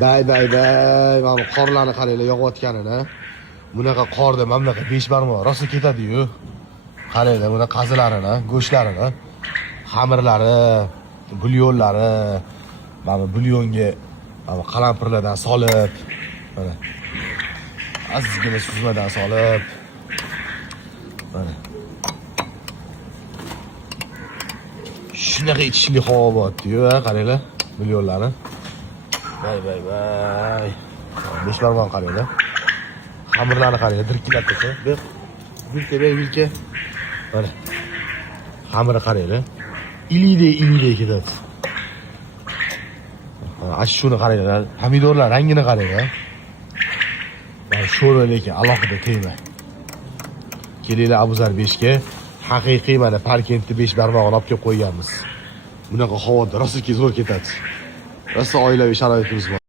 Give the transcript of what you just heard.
Bay. Mana qorlarni qaranglar, yog'ayotganini. Bunaqa qorda mana bunaqa 5 barmoq rosa ketadi-yu. Qaranglar, buni qazilarini, go'shtlarini, xamirlari, bulyonlari, mana bulyonga mana qalampirlardan solib, mana ozgina suzmadan solib, mana shunaqa ichishli havo bo'lyapti-yu, qaranglar, bulyonlarni. Bay. 5 barmoq qaranglar. Xamirlarni qaranglar, dirkilab tursa. Vilka. Mana. Xamiri qaranglar. Ilidek ketadi. Mana shuni qaranglar, pomidorlar rangini qaranglar. Mana sho'rva lekin alohida tema. Kelinglar Abuzar 5 ga. Haqiqiy mana Parkentni 5 barmog'ini olib kelib qo'yganmiz. Bunaqa havoda rosa zo'r ketadi. Rosa oilaviy sharoitimiz bor.